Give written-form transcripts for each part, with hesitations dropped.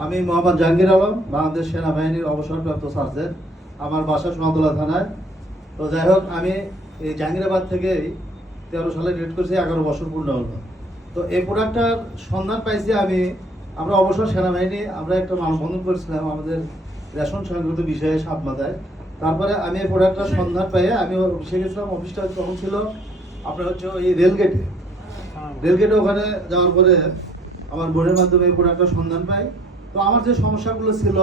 আমি মোহাম্মদ জাহাঙ্গীর আলম, বাংলাদেশ সেনাবাহিনীর অবসরপ্রাপ্ত সার্জেন্ট। আমার বাসা সোনাতলা থানায়। তো যাই হোক, আমি এই জাহাঙ্গীরাবাদ থেকেই 13 সালে ডেট করছি, 11 বছর পূর্ণ হলো। তো এই প্রোডাক্টটার সন্ধান পাইছি আমরা অবসর সেনাবাহিনী আমরা একটা মানববন্ধন করেছিলাম আমাদের রেশন সংক্রান্ত বিষয়ে সাতমাথায়। তারপরে আমি এই প্রোডাক্টটার সন্ধান পাইয়ে আমি অফিসে গেছিলাম। অফিসটা তখন ছিল আপনার হচ্ছে ওই রেলগেটে ওখানে যাওয়ার পরে আমার বোনের মাধ্যমে এই প্রোডাক্টটার সন্ধান পাই। তো আমার যে সমস্যাগুলো ছিল,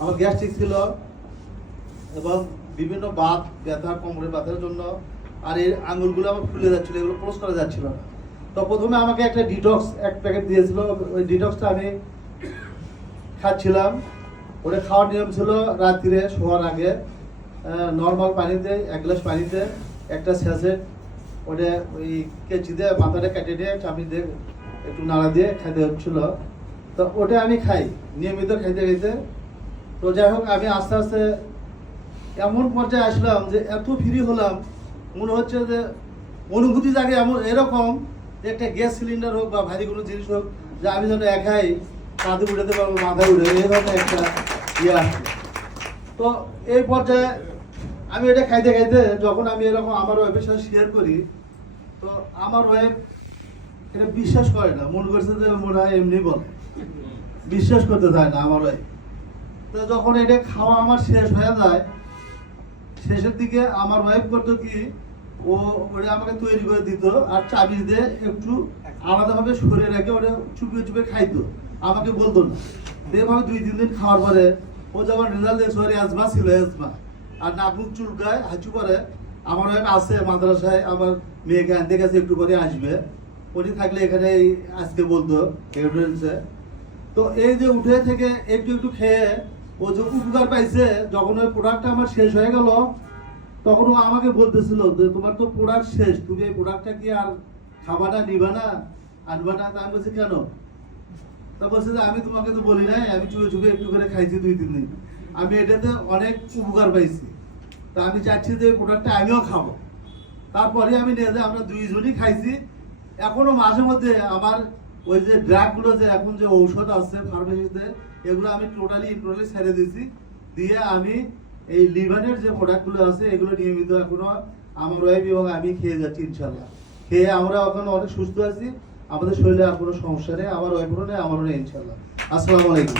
আমার গ্যাস্ট্রিক ছিল এবং বিভিন্ন বাত ব্যথা, কোমরের ব্যথার জন্য, আর এই আঙুলগুলো আমার ফুলে যাচ্ছিলো, এগুলো ক্লোজ করা যাচ্ছিল না। তো প্রথমে আমাকে একটা ডিটক্স এক প্যাকেট দিয়েছিল। ওই ডিটক্সটা আমি খাচ্ছিলাম। ওটা খাওয়ার নিয়ম ছিল রাত্রিরে শোয়ার আগে নর্মাল পানিতে, 1 গ্লাস পানিতে একটা স্যাশেট ওটা ওই কেচি দিয়ে মাথাটা কেটে দিয়ে চাপি দিয়ে একটু নাড়া দিয়ে খাইতে হচ্ছিল। তো ওটা আমি খাই নিয়মিত খাইতে খাইতে। তো যাই হোক, আমি আস্তে আস্তে এমন পর্যায়ে আসলাম যে এত ফ্রি হলাম, মনে হচ্ছে যে অনুভূতি জাগে এরকম যে একটা গ্যাস সিলিন্ডার হোক বা ভারী কোনো জিনিস হোক, যে আমি যেন একাই কাঁধে উঠাতে পারবো, মাথায় উঠে, এই ধরনের একটা ইয়ে আসবে। তো এই পর্যায়ে আমি এটা খাইতে খাইতে যখন আমি এরকম আমার ওয়াইফের সাথে শেয়ার করি, তো আমার ওয়াইফ এটা বিশ্বাস করে না, মনে করছে যে মনে হয় এমনি বলে, বিশ্বাস করতে চায় না আমার ওয়াইফ। তো যখন এটা খাওয়া আমার শেষ হয়ে যায়, শেষের দিকে আমার ওয়াইফ করতো কি, ওটা আমাকে তৈরি করে দিত আর চাবি দিয়ে একটু আলাদাভাবে সরে রেখে ওটা চুপিয়ে চুপিয়ে খাইতো, আমাকে বলতো না। এভাবে 2-3 দিন খাওয়ার পরে ও যখন রেজাল্ট দেখছে, ওর অ্যাজমা ছিল, অ্যাজমা আর নাকুক চুলকায়, হাঁচু করে। আমার ওয়াইফ আছে মাদ্রাসায়, আমার মেয়েকে আনতে গেছে, একটু পরে আসবে, উনি থাকলে এখানে আজকে বলতো এভিডেন্সে। তো এই যে উঠে থেকে একটু একটু খেয়ে ও যে উপকার পাইছে, যখন ওই প্রোডাক্টটা আমার শেষ হয়ে গেল, তখন ও আমাকে বলতেছিল যে তোমার তো প্রোডাক্ট শেষ, তুমি এই প্রোডাক্টটা কি আর খাবা না, নিবা না, আনবা না? আমি বলছি কেন? তা বলছে যে আমি তোমাকে তো বলি নাই, আমি চুপে চুপে একটু করে খাইছি 2-3 দিন, আমি এটাতে অনেক উপকার পাইছি। তা আমি চাচ্ছি যে এই প্রোডাক্টটা আমিও খাবো। তারপরে আমি নিয়ে যাই, আমরা 2 জনই খাইছি। এখনো মাঝে মধ্যে আমার ওই যে ড্রাগগুলো, যে এখন যে ঔষধ আছে ফার্মেসিতে, এগুলো আমি টোটালি ছেড়ে দিয়েছি। দিয়ে আমি এই লিভারের যে প্রোডাক্টগুলো আছে এগুলো নিয়মিত এখনো আমার ওয়াইফ এবং আমি খেয়ে যাচ্ছি ইনশাল্লাহ। খেয়ে আমরা এখন অনেক সুস্থ আছি, আমাদের শরীরে আর কোনো সমস্যা নেই, আমার ওয়াইফেরও নেই, আমারও নেই ইনশাল্লাহ। আসসালামু আলাইকুম।